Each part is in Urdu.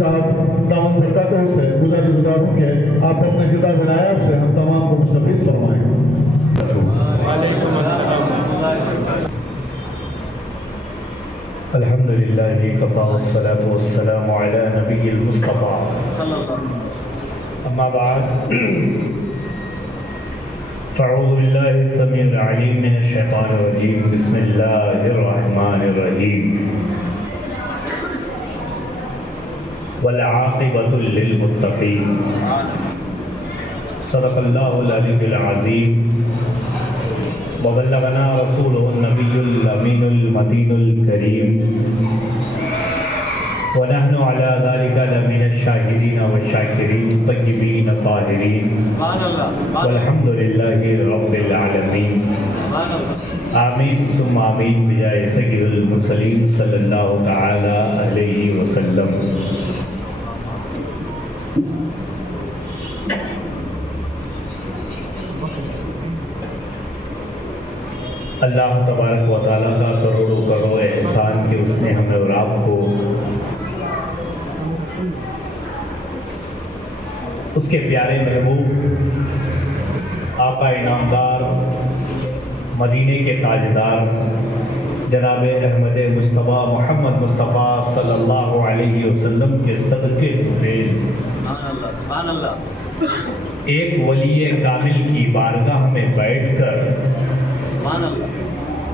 صاحب تمام برکاتوں سے گزار ہوں کہ آپ اپنے خطاب عنایات سے ہم تمام کو مستفیض فرمائیں۔ وعلیکم السلام۔ الحمدللہ کفا والصلاة والسلام علی نبی المصطفیٰ اما بعد فاعوذ باللہ السمیع العلیم من الشیطان الرجیم بسم اللہ الرحمن الرحیم والعاقبۃ للمتقین صدق اللہ العلی العظیم وبلغنا رسولہ النبی الامین المتین الکریم ونحن علی ذلک لمن الشاہدین والشاکرین طیبین طاہرین والحمد للہ رب العالمین آمین ثم آمین بجائے سید المرسلین صلی اللہ تعالی علیہ وسلم۔ اللہ تبارک و تعالیٰ کا کروڑوں کروڑ احسان کہ اس نے ہمیں اور آپ کو اس کے پیارے محبوب آقا انعامدار مدینے کے تاجدار جناب احمد مصطفیٰ محمد مصطفیٰ صلی اللہ علیہ وسلم کے صدقے ایک ولی کامل کی بارگاہ میں بیٹھ کر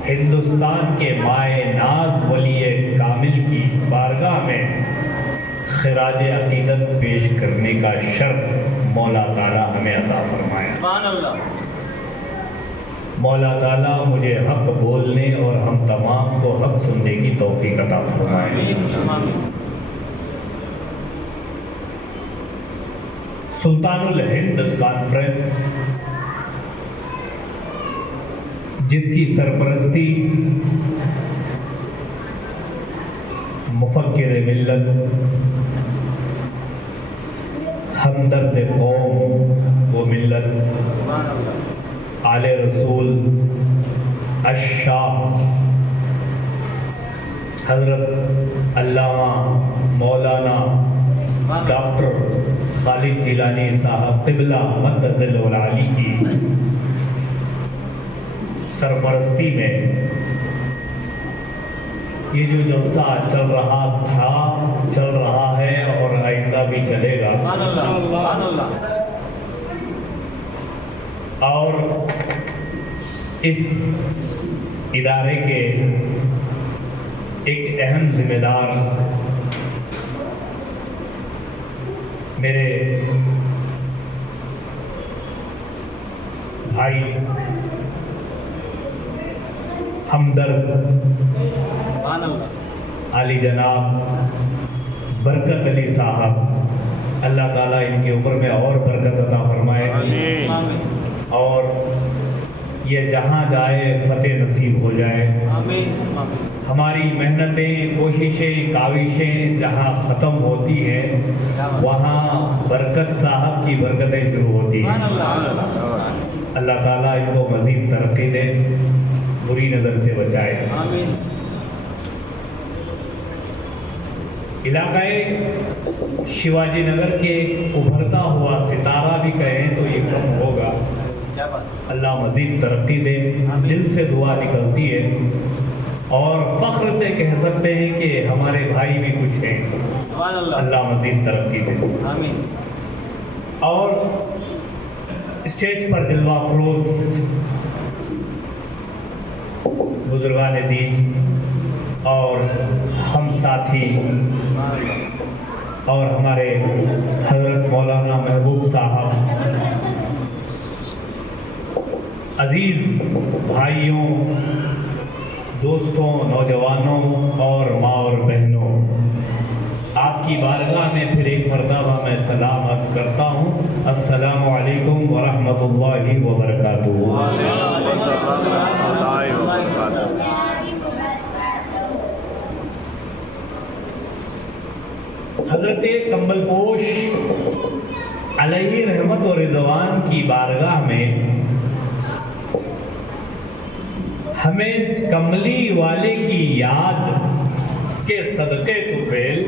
ہندوستان کے مائے ناز ولی کامل کی بارگاہ میں خراج عقیدت پیش کرنے کا شرف مولا تعالیٰ ہمیں عطا فرمائے۔ مولا تعالیٰ مجھے حق بولنے اور ہم تمام کو حق سننے کی توفیق عطا فرمائے۔ سلطان الہند کانفرنس جس کی سرپرستی مفکر ملت ہمدرد قوم و ملت آل رسول الشاہ حضرت علامہ مولانا ڈاکٹر خالد جیلانی صاحب قبلہ مدظل العالی کی سرپرستی میں یہ جو جلسہ چل رہا تھا، چل رہا ہے اور آئندہ بھی چلے گا، اور اس ادارے کے ایک اہم ذمہ دار میرے بھائی ہمدرد علی جناب برکت علی صاحب، اللہ تعالیٰ ان کی عمر میں اور برکت عطا فرمائے اور یہ جہاں جائے فتح نصیب ہو جائے۔ ہماری محنتیں، کوششیں، کاوشیں جہاں ختم ہوتی ہیں وہاں برکت صاحب کی برکتیں شروع ہوتی ہیں۔ اللہ تعالیٰ ان کو مزید ترقی دے، بری نظر سے بچائے۔ علاقہ شیواجی نگر کے ابھرتا ہوا ستارہ بھی کہیں تو یہ کم ہوگا۔ اللہ مزید ترقی دے، دل سے دعا نکلتی ہے اور فخر سے کہہ سکتے ہیں کہ ہمارے بھائی بھی کچھ ہیں۔ اللہ مزید ترقی دے۔ اور اسٹیج پر جلوہ افروز بزرگان دین اور ہم ساتھی اور ہمارے حضرت مولانا محبوب صاحب، عزیز بھائیوں، دوستوں، نوجوانوں اور ماں اور بہنوں، آپ کی بارگاہ میں پھر ایک مرتبہ میں سلام عرض کرتا ہوں۔ السلام علیکم ورحمۃ اللہ وبرکاتہ۔ حضرت کمبل پوش علیہ رحمت و رضوان کی بارگاہ میں ہمیں کملی والے کی یاد کے صدقے طفیل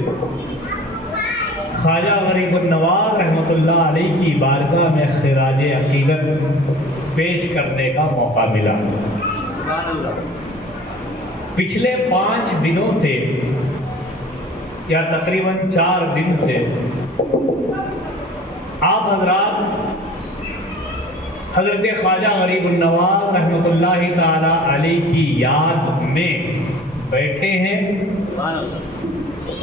خواجہ غریب النواز رحمۃ اللہ علیہ کی بارگاہ میں خراج عقیدت پیش کرنے کا موقع ملا۔ پچھلے 5 دنوں سے یا تقریباً 4 دن سے آپ حضرات حضرت خواجہ غریب النواز رحمۃ اللہ تعالی علیہ کی یاد میں بیٹھے ہیں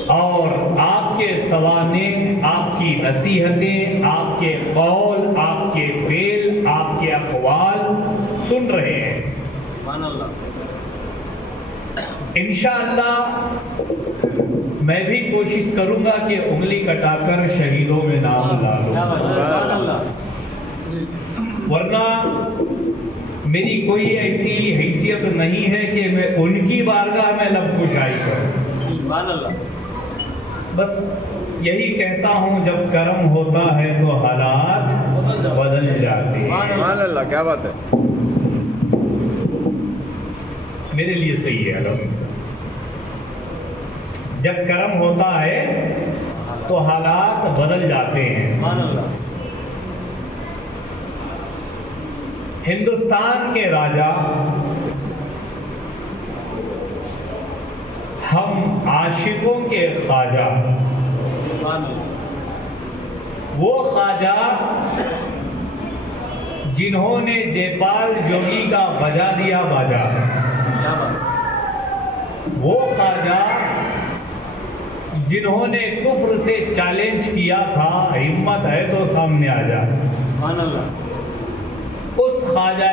اور آپ کے سوانح، آپ کی نصیحتیں، آپ کے قول، آپ کے فعل، آپ کے اقوال سن رہے ہیں۔ انشاءاللہ میں بھی کوشش کروں گا کہ انگلی کٹا کر شہیدوں میں نام ڈالوں، ورنہ میری کوئی ایسی حیثیت نہیں ہے کہ میں ان کی بارگاہ میں لب کشائی کروں۔ بس یہی کہتا ہوں، جب کرم ہوتا ہے تو حالات بدل جاتے ہیں۔ سبحان اللہ، کیا بات ہے۔ میرے لیے صحیح ہے الحمدللہ۔ جب کرم ہوتا ہے تو حالات بدل جاتے ہیں۔ ہندوستان کے راجا، ہم عاشقوں کے خواجہ، وہ خواجہ جنہوں نے جے پال جوگی کا بجا دیا باجا، وہ خواجہ جنہوں نے کفر سے چیلنج کیا تھا، ہمت ہے تو سامنے آ جا، اس خواجہ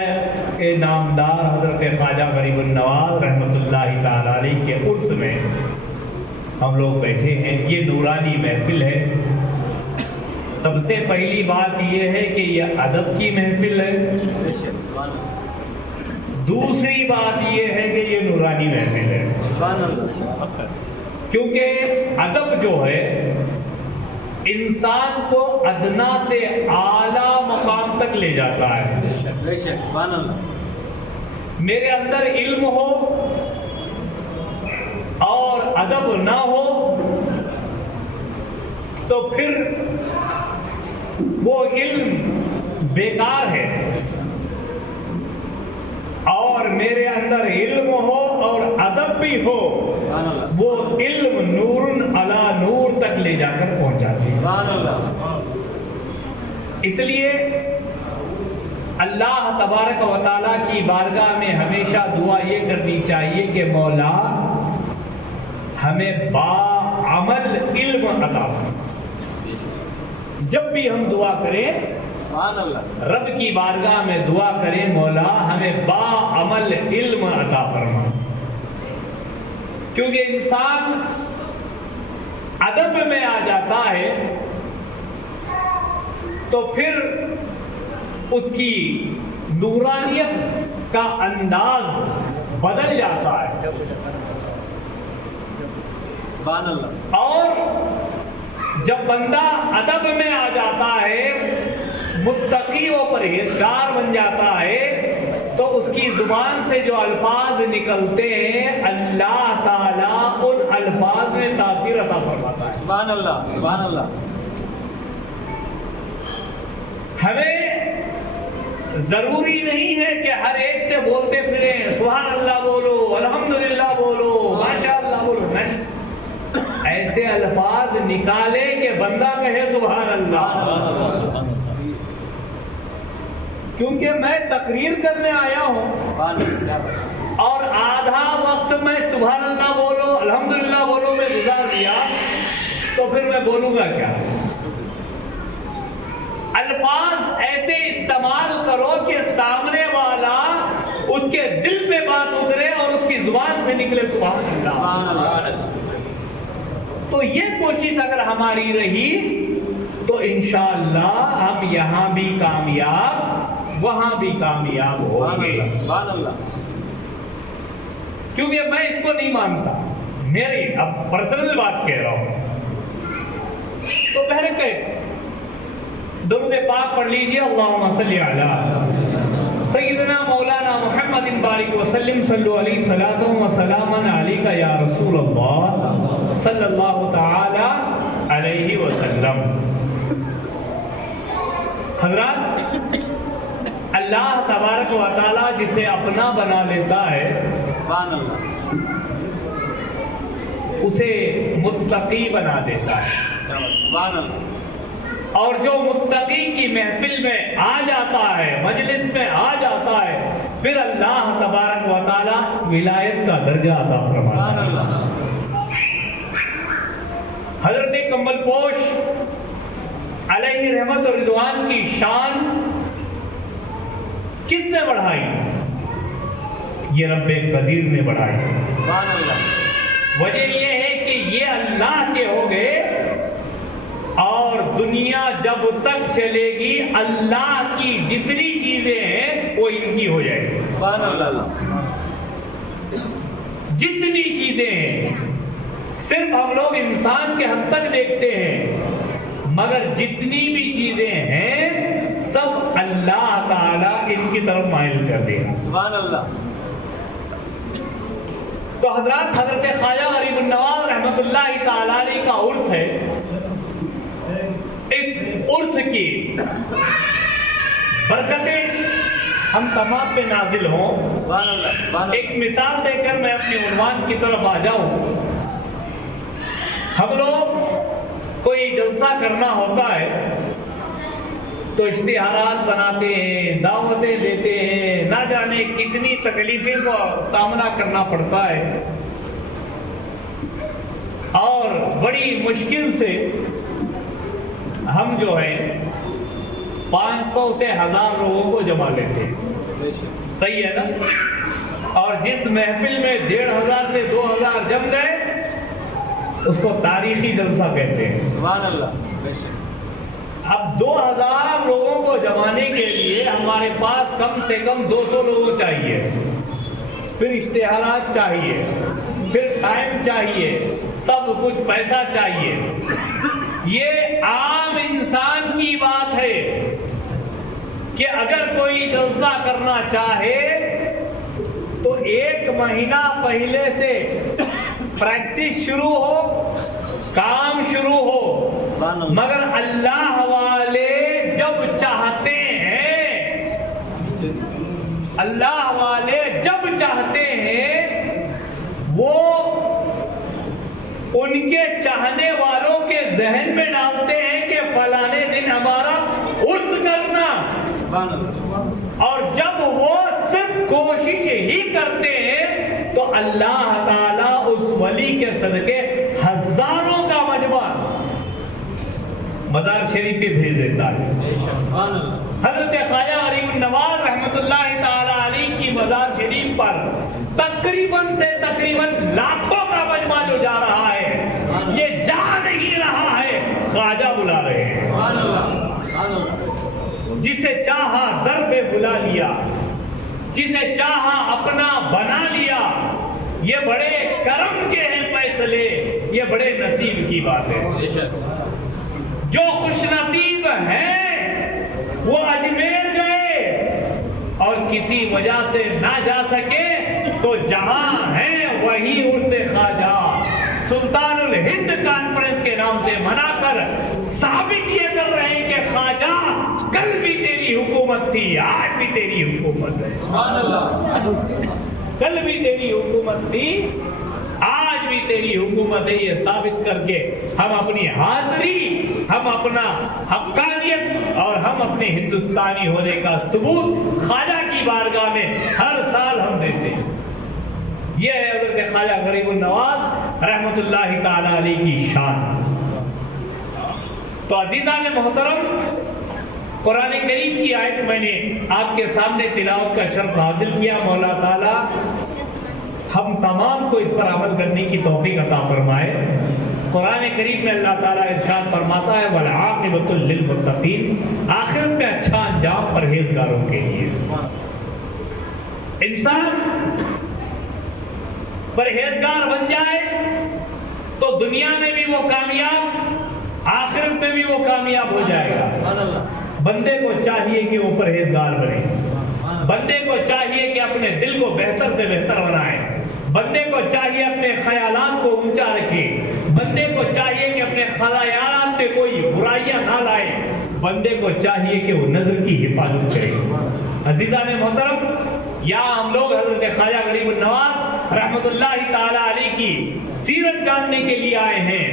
کے نامدار حضرت خواجہ غریب النواز رحمۃ اللہ تعالی علیہ کے عرس میں ہم لوگ بیٹھے ہیں۔ یہ نورانی محفل ہے۔ سب سے پہلی بات یہ ہے کہ یہ ادب کی محفل ہے، دوسری بات یہ ہے کہ یہ نورانی محفل ہے، کیونکہ ادب جو ہے انسان کو ادنا سے اعلیٰ مقام تک لے جاتا ہے۔ میرے اندر علم ہو اور ادب نہ ہو تو پھر وہ علم بیکار ہے، اور میرے اندر علم ہو اور ادب بھی ہو، وہ علم نور علی نور تک لے جا کر پہنچاتے ہیں۔ اس لیے اللہ تبارک و تعالیٰ کی بارگاہ میں ہمیشہ دعا یہ کرنی چاہیے کہ مولا ہمیں باعمل علم عطا فرما۔ جب بھی ہم دعا کریں، رب کی بارگاہ میں دعا کریں، مولا ہمیں باعمل علم عطا فرما، کیونکہ انسان ادب میں آ جاتا ہے تو پھر اس کی نورانیت کا انداز بدل جاتا ہے، اور جب بندہ ادب میں آ جاتا ہے، متقی و پرہیزگار بن جاتا ہے، تو اس کی زبان سے جو الفاظ نکلتے ہیں اللہ تعالیٰ ان الفاظ میں تاثیر عطا فرماتا ہے۔ سبحان اللہ، سبحان اللہ۔ ہمیں ضروری نہیں ہے کہ ہر ایک سے بولتے پھریں سبحان اللہ بولو، الحمدللہ بولو، ماشاء اللہ بولو، نہیں، ایسے الفاظ نکالے کہ بندہ کہے سبحان اللہ، کیونکہ میں تقریر کرنے آیا ہوں اور آدھا وقت میں سبحان اللہ بولو الحمدللہ بولو میں گزار دیا تو پھر میں بولوں گا کیا؟ الفاظ ایسے استعمال کرو کہ سامنے والا اس کے دل پہ بات اترے اور اس کی زبان سے نکلے سبحان اللہ۔ تو یہ کوشش اگر ہماری رہی تو انشاءاللہ ہم یہاں بھی کامیاب، وہاں بھی کامیاب ہوں گے، کیونکہ میں اس کو نہیں مانتا، میری اب پرسنل بات کہہ رہا ہوں۔ تو پہلے کہ درود پاک پڑھ لیجئے، اللہم صلی علی سیدنا مولانا محمد بارک وسلم، صلو علیہ صلاۃ و سلاما علیکہ یا رسول اللہ، صلی اللہ تعالی علیہ وسلم۔ حضرات، اللہ تبارک و تعالیٰ جسے اپنا بنا لیتا ہے سبحان اللہ، اسے متقی بنا دیتا ہے، سبحان اللہ، اور جو متقی کی محفل میں آ جاتا ہے، مجلس میں آ جاتا ہے، پھر اللہ تبارک و تعالیٰ ولایت کا درجہ عطا فرماتا سبحان ہے۔ اللہ، حضرت کمبل پوش علیہ رحمت و رضوان کی شان کس نے بڑھائی؟ یہ رب قدیر نے بڑھائی۔ سبحان اللہ، وجہ یہ ہے کہ یہ اللہ کے ہو گئے، اور دنیا جب تک چلے گی اللہ کی جتنی چیزیں ہیں وہ ان کی ہو جائے گی۔ سبحان اللہ، جتنی چیزیں ہیں صرف ہم لوگ انسان کے حد تک دیکھتے ہیں، مگر جتنی بھی چیزیں ہیں سب اللہ تعالیٰ ان کی طرف مائل کر دے گا۔ سبحان اللہ، تو حضرات، حضرت خواجہ غریب النواز رحمت اللہ تعالیٰ علیہ کا عرس ہے۔ اس عرس کی برکتیں ہم تمام پہ نازل ہوں۔ سبحان اللہ، سبحان اللہ، ایک مثال دے کر میں اپنے عنوان کی طرف آ جاؤں۔ ہم لوگ کوئی جلسہ کرنا ہوتا ہے تو اشتہارات بناتے ہیں، دعوتیں دیتے ہیں، نہ جانے کتنی تکلیفیں کو سامنا کرنا پڑتا ہے، اور بڑی مشکل سے ہم جو ہے 500 سے 1000 لوگوں کو جما لیتے ہیں۔ صحیح ہے نا؟ اور جس محفل میں 1500 سے 2000 جم گئے اس کو تاریخی جلسہ کہتے ہیں۔ سبحان اللہ، بے شک، اب 2000 لوگوں کو جمانے کے لیے ہمارے پاس کم سے کم 200 لوگ چاہیے، پھر اشتہارات چاہیے، پھر ٹائم چاہیے، سب کچھ پیسہ چاہیے۔ یہ عام انسان کی بات ہے کہ اگر کوئی جلسہ کرنا چاہے تو 1 مہینہ پہلے سے پریکٹس شروع ہو، کام شروع ہو، مگر اللہ والے جب چاہتے ہیں، اللہ والے جب چاہتے ہیں وہ ان کے چاہنے والوں کے ذہن میں ڈالتے ہیں کہ فلانے دن ہمارا عرس کرنا، سبحان اللہ، اور جب وہ صرف کوشش ہی کرتے ہیں تو اللہ تعالیٰ اس ولی کے صدقے ہزاروں کا مجمع مزار شریف پہ بھیج دیتا ہے۔ بے شک، سبحان اللہ، حضرت خواجہ غریب النواز رحمت اللہ تعالی علیہ کی مزار شریف پر تقریباً سے تقریباً لاکھوں کا مجمع جو جا رہا ہے، یہ جا نہیں رہا ہے، خواجہ بلا رہے ہیں۔ سبحان اللہ، سبحان اللہ، جسے چاہا در پہ بلا لیا، جسے چاہا اپنا بنا لیا۔ یہ بڑے کرم کے ہیں فیصلے، یہ بڑے نصیب کی بات ہے۔ بے شک، جو خوش نصیب ہیں وہ اجمیر گئے اور کسی وجہ سے نہ جا سکے تو جہاں ہیں وہی عرس خواجہ سلطان الہند کانفرنس کے نام سے منا کر ثابت یہ کر رہے ہیں کہ خواجہ کل بھی تیری حکومت تھی، آج بھی تیری حکومت ہے۔ سبحان اللہ، کل بھی تیری حکومت تھی، آج بھی تیری حکومت ہے۔ یہ ثابت کر کے ہم اپنی حاضری، ہم اپنا حقانیت اور ہم اپنے ہندوستانی ہونے کا ثبوت خواجہ کی بارگاہ میں ہر سال ہم دیتے ہیں۔ یہ ہے حضرت خواجہ غریب النواز رحمت اللہ تعالی علیہ کی شان۔ تو عزیزان محترم، قرآن کریم کی آیت میں نے آپ کے سامنے تلاوت کا شرف حاصل کیا۔ مولا تعالیٰ ہم تمام کو اس پر عمل کرنے کی توفیق عطا فرمائے۔ قرآن کریم میں اللہ تعالیٰ ارشاد فرماتا ہے وَالْعَاقِبَةُ لِلْمُتَّقِينَ، آخرت میں اچھا انجام پرہیزگاروں کے لیے۔ انسان پرہیزگار بن جائے تو دنیا میں بھی وہ کامیاب، آخرت میں بھی وہ کامیاب ہو جائے گا۔ سبحان اللہ، بندے کو چاہیے کہ وہ پرہیزگار بنے، بندے کو چاہیے کہ اپنے دل کو بہتر سے بہتر بنائے، بندے کو چاہیے اپنے خیالات کو اونچا رکھے، بندے کو چاہیے کہ اپنے خیالات پہ کوئی برائیاں نہ لائے، بندے کو چاہیے کہ وہ نظر کی حفاظت کرے۔ عزیزان محترم، یہاں ہم لوگ حضرت خواجہ غریب النواز رحمت اللہ تعالی علیہ کی سیرت جاننے کے لیے آئے ہیں۔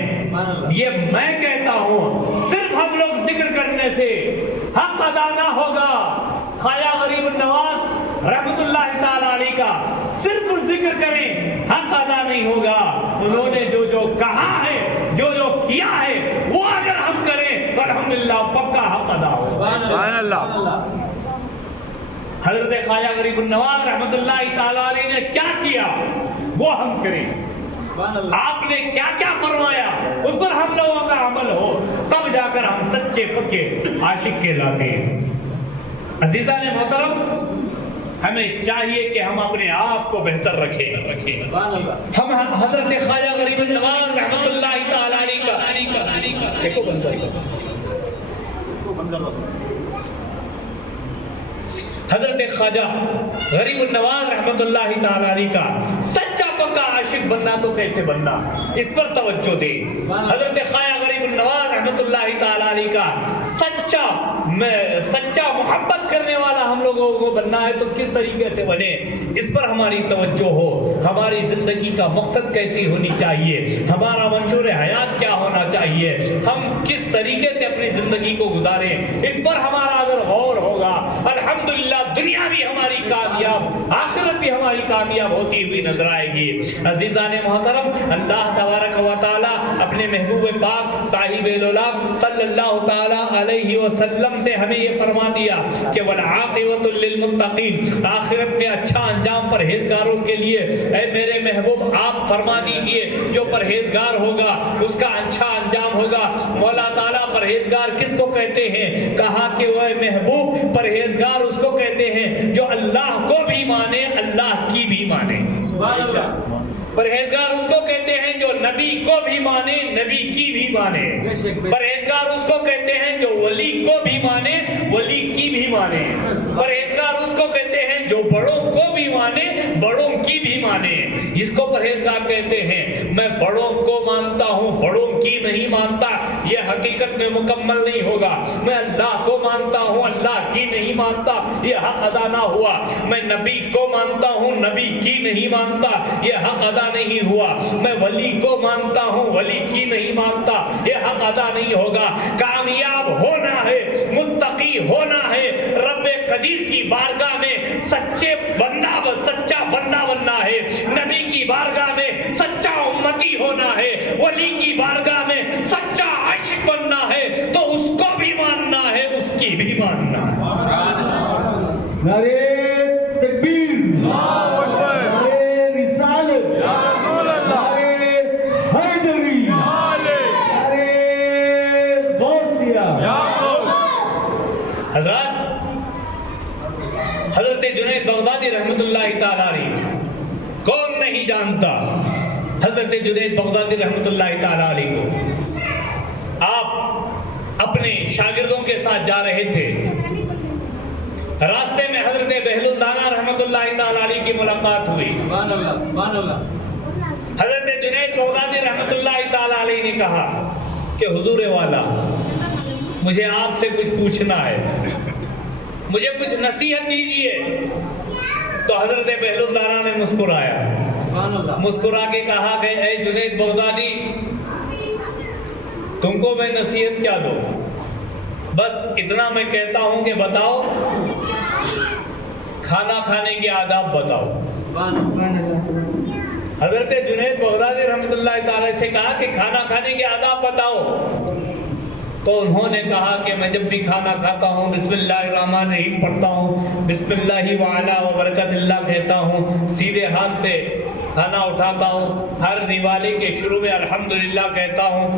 یہ میں کہتا ہوں صرف ہم لوگ ذکر کرنے سے حق ادا نہ ہوگا۔ خواجہ غریب النواز رحمت اللہ تعالی علیہ کا صرف ذکر کریں حق ادا نہیں ہوگا۔ انہوں نے جو جو کہا ہے، جو جو کیا ہے، وہ اگر ہم کریں تو الحمدللہ پکا حق ادا ہوگا۔ سبحان اللہ۔ حضرت خواجہ غریب النواز رحمت اللہ تعالی علیہ نے کیا کیا وہ ہم کریں، آپ نے کیا کیا فرمایا اس پر ہم لوگوں کا عمل ہو، تب جا کر ہم سچے پکے عاشق کہلاتے ہیں۔ عزیزان محترم، ہمیں چاہیے کہ ہم اپنے آپ کو بہتر رکھیں۔ ہم حضرت خواجہ غریب النواز رحمت اللہ تعالی علیہ کا حضرت خواجہ غریب النواز رحمت اللہ تعالی علیہ کا سچا پکا عاشق بننا تو کیسے بننا، اس پر توجہ دے۔ حضرت خواجہ غریب النواز رحمت اللہ تعالی علیہ کا سچا محبت کرنے والا ہم لوگوں کو بننا ہے تو کس طریقے سے بنے، اس پر ہماری توجہ ہو۔ ہماری زندگی کا مقصد کیسی ہونی چاہیے، ہمارا منشور حیات کیا ہونا چاہیے، ہم کس طریقے سے اپنی زندگی کو گزاریں، اس پر ہمارا اگر غور ہوگا الحمدللہ دنیا بھی ہماری کامیاب، آخرت بھی ہماری کامیاب ہوتی ہوئی نظر آئے گی۔ عزیزان محترم، اللہ تبارک و تعالی اپنے محبوب پاک صاحب العلام صلی اللہ تعالی علیہ وسلم سے ہمیں یہ فرما دیا کہ والعاقبۃ للمتقین، آخرت میں اچھا انجام پرہیزگاروں کے لیے۔ اے میرے محبوب آپ فرما دیجئے جو پرہیزگار ہوگا اس کا اچھا انجام ہوگا۔ مولا تعالیٰ پرہیزگار کس کو کہتے ہیں؟ کہا کہ وہ محبوب پرہیزگار اس کو کہتے ہیں جو اللہ کو بھی مانے، اللہ کی بھی مانے۔ پرہیزگار اس کو کہتے ہیں جو نبی کو بھی مانے، نبی کی بھی مانے۔ پرہیزگار اس کو کہتے ہیں جو ولی کو بھی مانے، ولی کی بھی مانے۔ پرہیزگار اس کو کہتے ہیں جو بڑوں کو بھی مانے، بڑوں کی بھی مانے۔ جس کو پرہیزگار کہتے ہیں میں بڑوں کو مانتا ہوں، بڑوں کی نہیں مانتا، یہ حقیقت میں مکمل نہیں ہوگا۔ میں اللہ کو مانتا ہوں، اللہ کی نہیں مانتا، یہ حق ادا نہ ہوا۔ میں نبی کو مانتا ہوں، نبی کی نہیں مانتا، یہ حق ادا نہیں ہوا۔ میں ولی کو مانتا ہوں، ولی کی نہیں مانتا، یہ حق ادا نہیں ہوگا۔ کامیاب ہونا ہے، متقی ہونا ہے، رب قدیر کی بارگاہ میں سچا بندہ بننا ہے، نبی کی بارگاہ میں سچا امتی ہونا ہے، ولی کی بارگاہ میں سچا عاشق بننا ہے، تو اس کو بھی ماننا ہے، اس کی بھی ماننا ہے۔ نعرے تکبیر، نعرے رسالت، نعرے حیدری، نعرے غوثیہ۔ حضرات، حضرت جنید بغدادی رحمت اللہ تعالی علیہ کون نہیں جانتا حضرت جنید بغدادی رحمت اللہ تعالی علیہ کو۔ آپ اپنے شاگردوں کے ساتھ جا رہے تھے، راستے میں حضرت بہلول دانا رحمت اللہ تعالی علیہ کی ملاقات ہوئی۔ حضرت جنید بغدادی رحمت اللہ تعالی علیہ نے کہا کہ حضور والا مجھے آپ سے کچھ پوچھنا ہے، مجھے کچھ نصیحت دیجئے۔ تو حضرت بہلول دانا نے مسکرا کے کہا کہ اے جنید بغدادی، تم کو میں نصیحت کیا دوں، بس اتنا میں کہتا ہوں کہ بتاؤ کھانا کھانے کے آداب بتاؤ۔ حضرت جنید بغدادی رحمت اللہ تعالی سے کہا کہ کھانا کھانے کے آداب بتاؤ۔ تو انہوں نے کہا کہ میں جب بھی کھانا کھاتا ہوں بسم اللہ الرحمن الرحیم پڑھتا ہوں، بسم اللہ وعلا وبرکت اللہ کہتا ہوں، سیدھے ہاتھ سے کھانا اٹھاتا ہوں، ہر نوالے کے شروع میں الحمدللہ کہتا ہوں،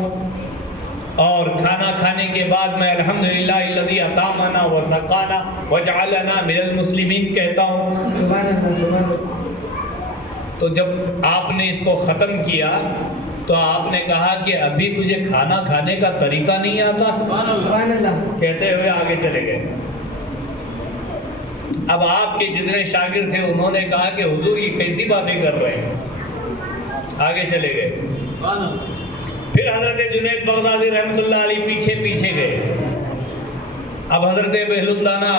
اور کھانا کھانے کے بعد میں الحمدللہ الذی اطعمنا وسقانا وجعلنا من المسلمین کہتا ہوں۔ تو جب آپ نے اس کو ختم کیا تو آپ نے کہا کہ ابھی تجھے کھانا کھانے کا طریقہ نہیں آتا، کہتے ہوئے آگے چلے گئے۔ اب آپ کے جتنے شاگرد تھے انہوں نے کہا کہ حضور یہ کیسی باتیں کر رہے ہیں، آگے چلے گئے۔ پھر حضرت جنید بغدادی رحمۃ اللہ علیہ پیچھے پیچھے گئے. اب حضرت بہلول دانا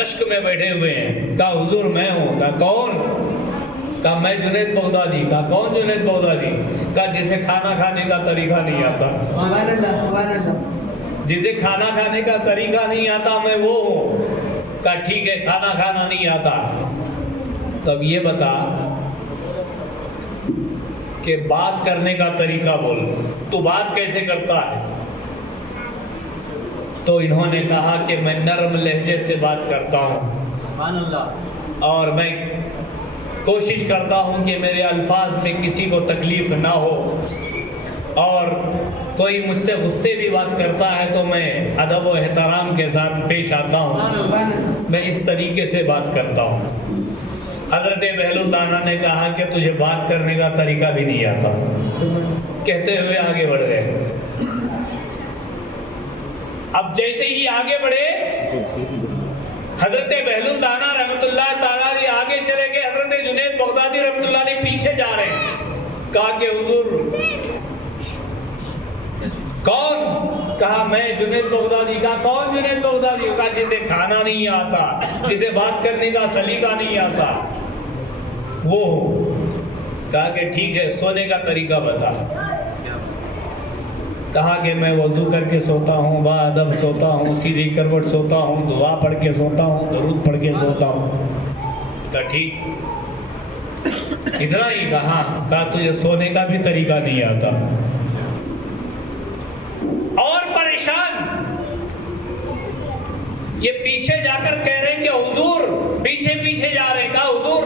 رشک میں بیٹھے ہوئے ہیں. کہا حضور میں ہوں. کہا کون؟ کہا میں جنید بغدادی. کہا کون جنید بغدادی؟ کہا جسے کھانا کھانے کا طریقہ نہیں آتا. سبحان اللہ سبحان اللہ. جسے کھانا کھانے کا طریقہ نہیں آتا میں وہ ہوں. کہا ٹھیک ہے کھانا کھانا نہیں آتا. تب یہ بتا کہ بات کرنے کا طریقہ بول. تو بات کیسے کرتا ہے؟ تو انہوں نے کہا کہ میں نرم لہجے سے بات کرتا ہوں سبحان اللہ. اور میں کوشش کرتا ہوں کہ میرے الفاظ میں کسی کو تکلیف نہ ہو, اور کوئی مجھ سے غصے بھی بات کرتا ہے تو میں ادب و احترام کے ساتھ پیش آتا ہوں. سبحان اللہ. میں اس طریقے سے بات کرتا ہوں. حضرت بہلول دانا نے کہا کہ تجھے بات کرنے کا طریقہ بھی نہیں آتا. کہتے ہوئے آگے بڑھ گئے. اب جیسے ہی آگے بڑھے حضرت بہلول دانا رحمۃ اللہ تعالیٰ علیہ آگے چلے گئے. حضرت جنید بغدادی رحمۃ اللہ علیہ پیچھے جا رہے ہیں. کہا کہ حضور کون؟ کہا میں جنید بغدادی. کہا کون جنید بغدادی؟ کہا جسے کھانا نہیں آتا, جسے بات کرنے کا سلیقہ نہیں آتا وہ. کہا کہ ٹھیک ہے سونے کا طریقہ بتا. کہا کہ میں وضو کر کے سوتا ہوں, با ادب سوتا ہوں, سیدھی کروٹ سوتا ہوں, دعا پڑھ کے سوتا ہوں, درود پڑھ کے سوتا ہوں. کہا ٹھیک اتنا ہی. کہا تجھے سونے کا بھی طریقہ نہیں آتا. اور پریشان یہ پیچھے جا کر کہہ رہے ہیں کہ حضور پیچھے پیچھے جا رہے ہیں. کہا حضور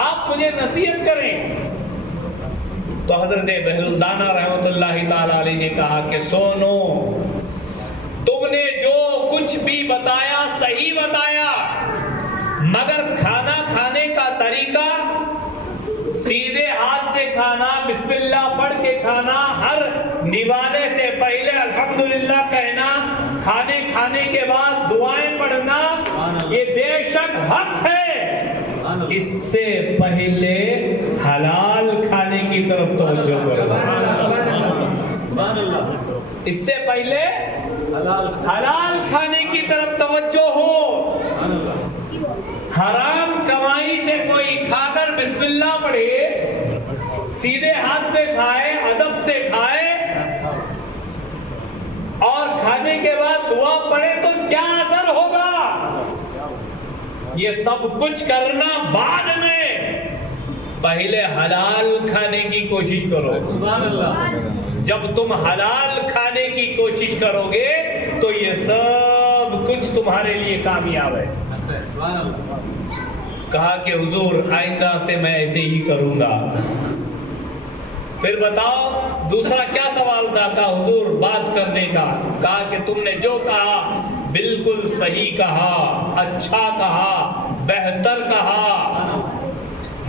آپ مجھے نصیحت کریں. تو حضرت بہلول دانا رحمۃ اللہ تعالی علیہ نے کہا کہ سنو, تم نے جو کچھ بھی بتایا صحیح بتایا, مگر کھانا کھانے کا طریقہ سیدھے ہاتھ سے کھانا, بسم اللہ پڑھ کے کھانا, ہر نوالے سے پہلے الحمدللہ کہنا, کھانے کے بعد دعائیں پڑھنا, یہ بے شک حق ہے. اس سے پہلے حلال کھانے کی طرف توجہ کرو. سبحان اللہ. اس سے پہلے حلال کھانے کی طرف توجہ ہو. حرام کمائی سے کوئی کھا کر بسم اللہ پڑھے, سیدھے ہاتھ سے کھائے, ادب سے کھائے, اور کھانے کے بعد دعا پڑھے تو کیا اثر ہوگا؟ یہ سب کچھ کرنا بعد میں, پہلے حلال کھانے کی کوشش کرو. سبحان اللہ. جب تم حلال کھانے کی کوشش کرو گے تو یہ سب کچھ تمہارے لیے کامیاب ہے. سبحان اللہ. کہا کہ حضور آئندہ سے میں ایسے ہی کروں گا. پھر بتاؤ دوسرا کیا سوال تھا؟ کہا حضور بات کرنے کا. کہا کہ تم نے جو کہا بالکل صحیح کہا, اچھا کہا, بہتر کہا,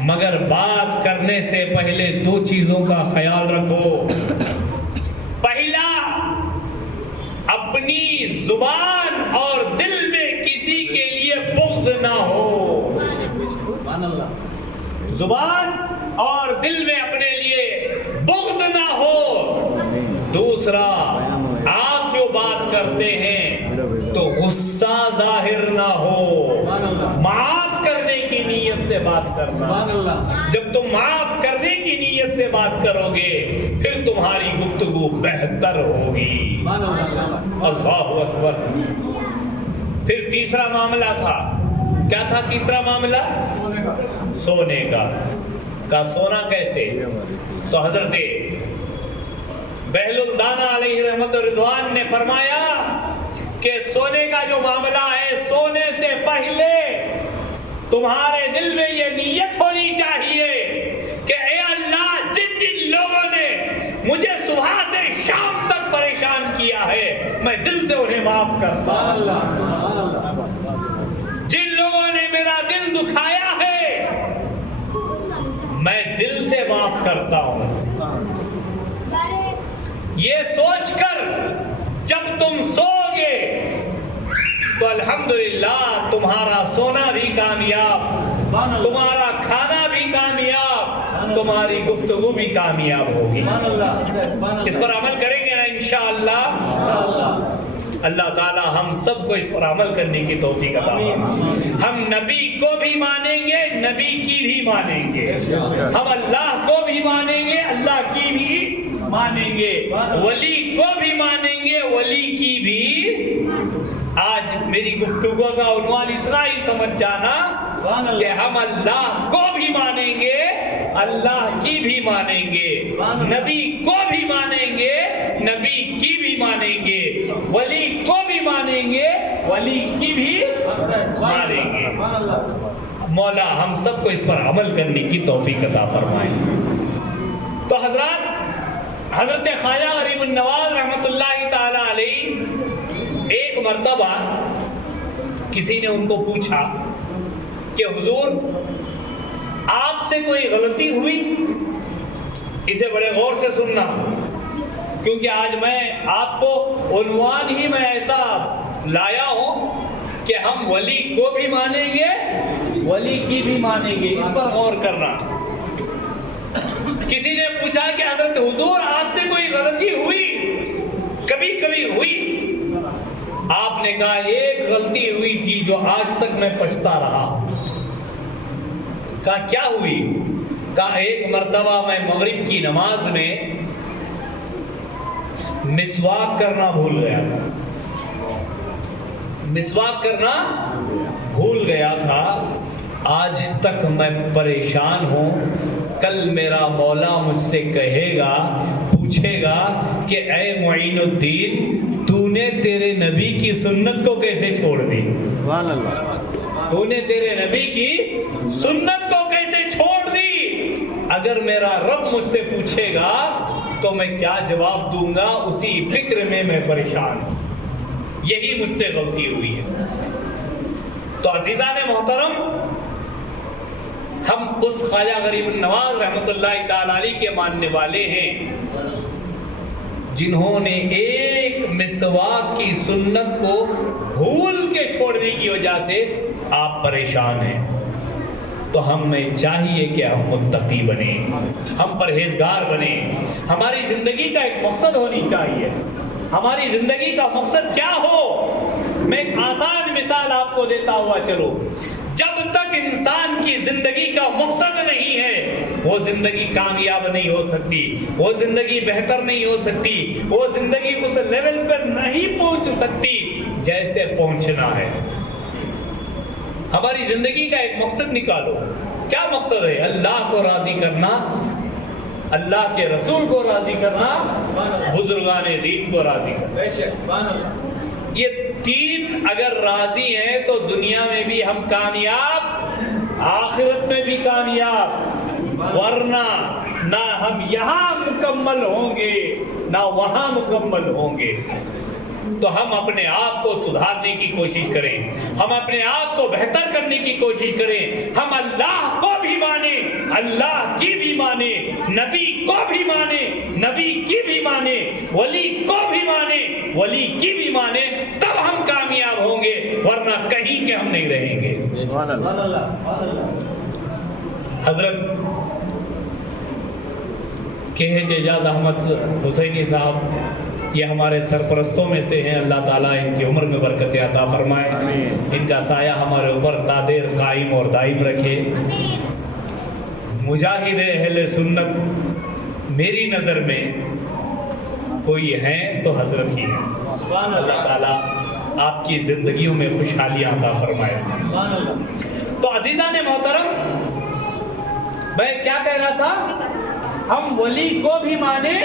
مگر بات کرنے سے پہلے دو چیزوں کا خیال رکھو. پہلا, اپنی زبان اور دل میں کسی کے لیے بغض نہ ہو. سبحان اللہ. زبان اور دل میں اپنے لیے بغض نہ ہو. دوسرا, آپ جو بات کرتے ہیں تو غصہ ظاہر نہ ہو, معاف کرنے کی نیت سے بات کرنا. سبحان اللہ. جب تم معاف کرنے کی نیت سے بات کرو گے پھر تمہاری گفتگو بہتر ہوگی. سبحان اللہ. اللہ اکبر. پھر تیسرا معاملہ تھا. کیا تھا تیسرا معاملہ؟ سونے کا. کہا سونا کیسے؟ تو حضرت بہلول دانا علیہ رحمت رضوان نے فرمایا کہ سونے کا جو معاملہ ہے, سونے سے پہلے تمہارے دل میں یہ نیت ہونی چاہیے کہ اے اللہ, جن جن لوگوں نے مجھے صبح سے شام تک پریشان کیا ہے میں دل سے انہیں معاف کرتا ہوں. جن لوگوں نے میرا دل دکھایا ہے میں دل سے معاف کرتا ہوں. یہ سوچ کر جب تم سو گے تو الحمدللہ تمہارا سونا بھی کامیاب, تمہارا کھانا بھی کامیاب, تمہاری گفتگو بھی کامیاب ہوگی. سبحان اللہ سبحان اللہ اس پر عمل کریں گے نا انشاءاللہ. انشاءاللہ. اللہ تعالی ہم سب کو اس پر عمل کرنے کی توفیق عطا فرمائے. ہم نبی کو بھی مانیں گے, نبی کی بھی مانیں گے. ہم اللہ کو بھی مانیں گے, اللہ کی بھی مانیں گے. ولی کو بھی مانیں گے, ولی کی بھی. آج میری گفتگو کا عنوان اتنا ہی سمجھ جانا کہ ہم اللہ کو بھی مانیں گے, اللہ کی بھی مانیں گے, نبی کو بھی مانیں گے, نبی کی بھی مانیں گے, ولی کو بھی مانیں گے, ولی کی بھی مانیں گے. مولا ہم سب کو اس پر عمل کرنے کی توفیق عطا فرمائے. تو حضرات, حضرت خواجہ غریب النواز رحمۃ اللہ تعالی علیہ ایک مرتبہ کسی نے ان کو پوچھا کہ حضور آپ سے کوئی غلطی ہوئی؟ اسے بڑے غور سے سننا, کیونکہ آج میں آپ کو عنوان ہی میں ایسا لایا ہوں کہ ہم ولی کو بھی مانیں گے, ولی کی بھی مانیں گے. اس پر غور کرنا. کسی نے پوچھا کہ حضرت حضور آپ سے کوئی غلطی ہوئی؟ کبھی کبھی ہوئی. آپ نے کہا ایک غلطی ہوئی تھی جو آج تک میں پچھتا رہا. کہا کیا ہوئی؟ کہا ایک مرتبہ میں مغرب کی نماز میں مسواک کرنا بھول گیا تھا. مسواک کرنا بھول گیا تھا. آج تک میں پریشان ہوں. کل میرا مولا مجھ سے کہے گا, پوچھے گا کہ اے معین الدین تو نے تیرے نبی کی سنت کو کیسے چھوڑ دی؟ سبحان اللہ. تو نے تیرے نبی کی سنت کو کیسے چھوڑ دی؟ اگر میرا رب مجھ سے پوچھے گا تو میں کیا جواب دوں گا؟ اسی فکر میں پریشان ہوں. یہی مجھ سے غلطی ہوئی ہے. تو عزیزان محترم, ہم اس خواجہ غریب النواز رحمۃ اللہ تعالی علیہ کے ماننے والے ہیں جنہوں نے ایک مسواک کی سنت کو بھول کے چھوڑنے کی وجہ سے آپ پریشان ہیں. تو ہمیں چاہیے کہ ہم متقی بنیں, ہم پرہیزگار بنیں. ہماری زندگی کا ایک مقصد ہونی چاہیے. ہماری زندگی کا مقصد کیا ہو؟ میں ایک آسان مثال آپ کو دیتا ہوا چلو. جب تک انسان کی زندگی کا مقصد نہیں ہے وہ زندگی کامیاب نہیں ہو سکتی, وہ زندگی بہتر نہیں ہو سکتی, وہ زندگی اس لیول پر نہیں پہنچ سکتی جیسے پہنچنا ہے. ہماری زندگی کا ایک مقصد نکالو. کیا مقصد ہے؟ اللہ کو راضی کرنا, اللہ کے رسول کو راضی کرنا, بزرگان دین کو راضی کرنا. بے شک سبحان اللہ. یہ تین اگر راضی ہیں تو دنیا میں بھی ہم کامیاب, آخرت میں بھی کامیاب. ورنہ نہ ہم یہاں مکمل ہوں گے نہ وہاں مکمل ہوں گے. تو ہم اپنے آپ کو سدھارنے کی کوشش کریں, ہم اپنے آپ کو بہتر کرنے کی کوشش کریں. ہم اللہ کو بھی مانیں, اللہ کی بھی مانیں, نبی کو بھی مانیں, نبی کی بھی مانیں, ولی کو بھی مانیں, ولی کی بھی مانیں. تب ہم کامیاب ہوں گے, ورنہ کہیں کے ہم نہیں رہیں گے. سبحان اللہ. حضرت KH اعجاز احمد حسینی صاحب یہ ہمارے سرپرستوں میں سے ہیں. اللہ تعالیٰ ان کی عمر میں برکت عطا فرمائے, ان کا سایہ ہمارے اوپر تا دیر قائم اور دائم رکھے. مجاہد اہل سنت میری نظر میں کوئی ہیں تو حضرت ہی ہیں. اللہ تعالیٰ آپ کی زندگیوں میں خوشحالیاں عطا فرمائے. تو عزیزان محترم, میں کیا کہہ رہا تھا؟ ہم ولی کو بھی مانیں,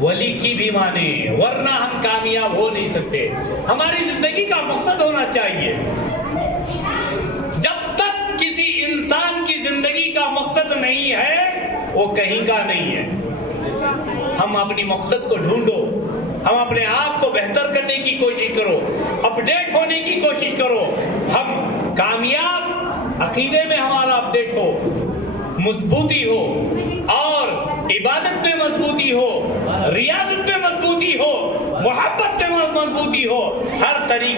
ولی کی بھی مانیں, ورنہ ہم کامیاب ہو نہیں سکتے. ہماری زندگی کا مقصد ہونا چاہیے. جب تک کسی انسان کی زندگی کا مقصد نہیں ہے وہ کہیں کا نہیں ہے. ہم اپنی مقصد کو ڈھونڈو, ہم اپنے آپ کو بہتر کرنے کی کوشش کرو, اپڈیٹ ہونے کی کوشش کرو. ہم کامیاب, عقیدے میں ہمارا اپڈیٹ ہو, مضبوطی ہو, اور عبادت میں مضبوطی ہو, ریاضت میں مضبوطی ہو, محبت میں مضبوطی ہو, ہر طریقے